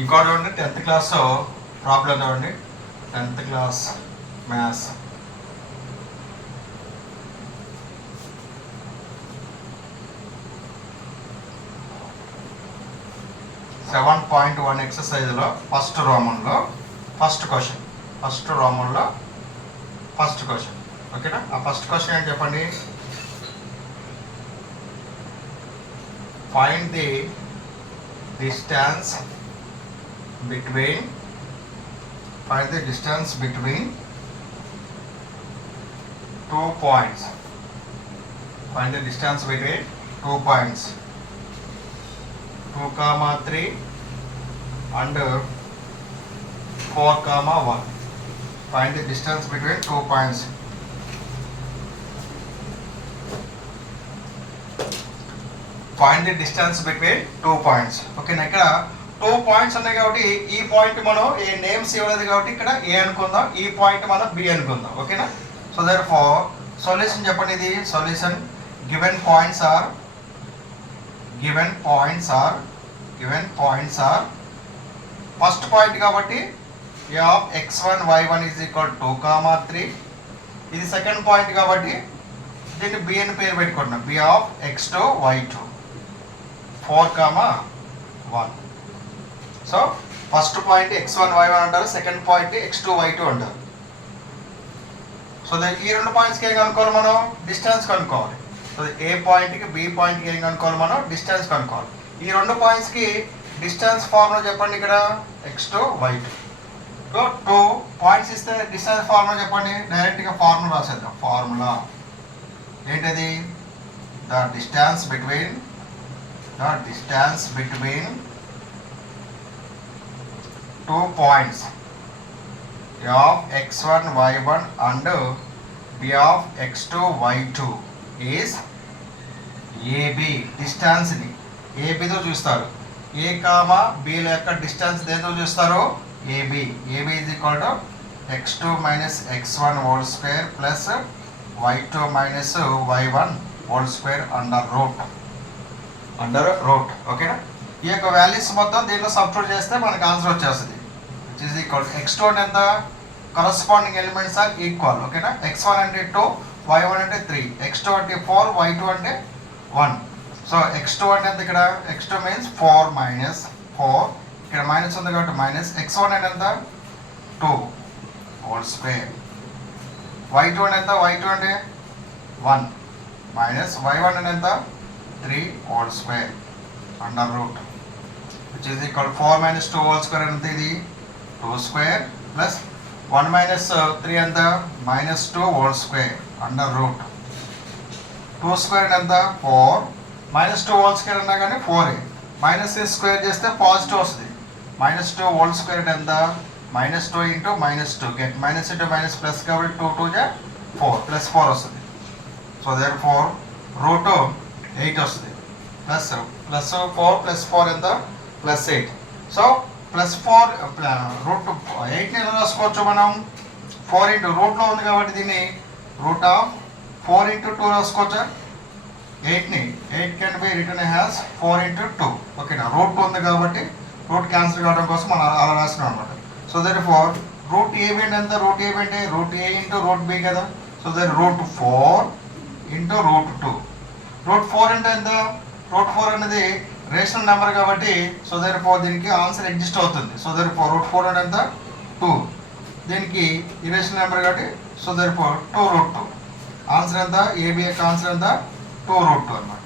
ఇంకోటి చూడండి 10th class problem చూడండి 10th class maths. Seven point 1 ఎక్సర్సైజ్లో ఫస్ట్ రోమన్లో ఫస్ట్ క్వశ్చన్ ఓకేనా. ఆ ఫస్ట్ క్వశ్చన్ ఏంటి చెప్పండి. Find the distance between 2 points. Find the distance between 2 points 2, 3 and 4, 1. Find the distance between 2 points. Find the distance between 2 points. ఓకేనా. ఇక్కడ 2 పాయింట్స్ ఉన్నాయి కాబట్టి ఈ పాయింట్ మనం ఏ నేమ్స్ ఇవ్వలేదు కాబట్టి ఇక్కడ ఏ అనుకుందాం, ఈ పాయింట్ మనం బి అనుకుందాం. ఓకేనా. సో దేర్ఫోర్ సొల్యూషన్ చెప్పండి. ఇది solution. Given points are first point కాబట్టి A of x1 y1 is equal 2, 3. ఇది సెకండ్ పాయింట్ కాబట్టి దీన్ని బి అని పేరు పెట్టుకుంటున్నాం. B of x2 y2 4, 1. So first point x1 y1 అంటారు, సెకండ్ పాయింట్ x2 y2 అంటారు. సో ఈ రెండు పాయింట్స్కి ఏం కనుక్కోవాలి మనం? డిస్టెన్స్ కనుక్కోవాలి. సో ఏ పాయింట్కి బి పాయింట్కి ఏం కనుక్కోవాలి మనం? డిస్టెన్స్ కనుక్కోవాలి. ఈ రెండు పాయింట్స్కి డిస్టెన్స్ ఫార్ములా చెప్పండి. ఇక్కడ x2 y2. సో 2 పాయింట్స్ ఇస్తే డిస్టెన్స్ ఫార్ములా చెప్పండి. డైరెక్ట్గా ఫార్ములా రాసేద్దాం. ఫార్ములా ఏంటది? The distance between 2 points A of x1 y1 and B of x2 y2 is AB. Distance ని ఏబితో చూస్తారు. ఏ కామా బిల యొక్క డిస్టెన్స్ దేంతో చూస్తారు? AB. AB is equal to x2 minus x1 whole square plus y2 minus y1 whole square under root. ఓకేనా. ఈ యొక్క వాల్యూస్ మొత్తం దీంట్లో సబ్స్టిట్యూట్ చేస్తే మనకు ఆన్సర్ వచ్చేస్తుంది. విచ్ ఈజ్ ఈక్వల్ x2 అంటే ఎంత? Corresponding elements are equal. ఓకేనా. x1 అంటే 2, y1 అంటే 3, x2 అంటే 4, y2 అంటే 1. సో x2 అంటే ఎంత? ఇక్కడ x2 మీన్స్ 4 మైనస్ 4, ఇక్కడ మైనస్ ఉంది కాబట్టి మైనస్. x1 అంటే ఎంత? 2 హోల్ స్క్వేర్. y2 అంటే ఎంత? y2 అంటే 1 మైనస్ y1 అంటే ఎంత? 3 whole square under route which is equal 4 మైనస్ 2 హోల్ స్క్వేర్ ఎంత? ఇది 2 స్క్వేర్ ప్లస్ 1 మైనస్ 3 ఎంత? మైనస్ 2 హోల్ స్క్వేర్ అండర్ రూట్. 2 స్క్వేర్ ఎంత? 4 మైనస్ 2 హోల్ స్క్వేర్ అన్నా కానీ 4. మైనస్ స్క్వేర్ చేస్తే పాజిటివ్ వస్తుంది. మైనస్ 2 హోల్ స్క్వేర్ ఎంత? మైనస్ 2 into minus 2 get minus into minus plus కాబట్టి 2 2 జా 4 ప్లస్ 4 వస్తుంది. సో దేర్ 4 రూట్ 8 వస్తుంది. ప్లస్ 4 ప్లస్ 4 ఎంత? ప్లస్ 8. సో ప్లస్ 4 రూట్ 8ని ఎలా రాసుకోవచ్చు మనం? 4 ఇంటూ రూట్లో ఉంది కాబట్టి దీన్ని రూట్ ఆఫ్ 4 ఇంటూ 2 రాసుకోవచ్చా? 8 కెన్ బి రిటర్న్ హ్యాస్ 4 ఇంటూ 2. ఓకేనా. రూట్ ఉంది కాబట్టి రూట్ క్యాన్సిల్ కావడం కోసం మనం అలా రాసినాం అనమాట. సో దర్ 4 రూట్ ఏబి అంటే ఎంత? రూట్ ఏబి అంటే root A into root B కదా. So there root 4 into root 2. Root 4 అంటే ఎంత? రూట్ 4 అనేది రేషనల్ నెంబర్ కాబట్టి సో దర్ 4 దీనికి ఆన్సర్ ఎగ్జిస్ట్ అవుతుంది. సో దర్ 4 రూట్ 4 అంటే ఎంత? 2. దీనికి ఇరేషనల్ నెంబర్ కాబట్టి సో దర్ 2 రూట్ 2. ఆన్సర్ ఎంత? ఏబి యొక్క ఆన్సర్ ఎంత? 2 రూట్ 2 అన్నమాట.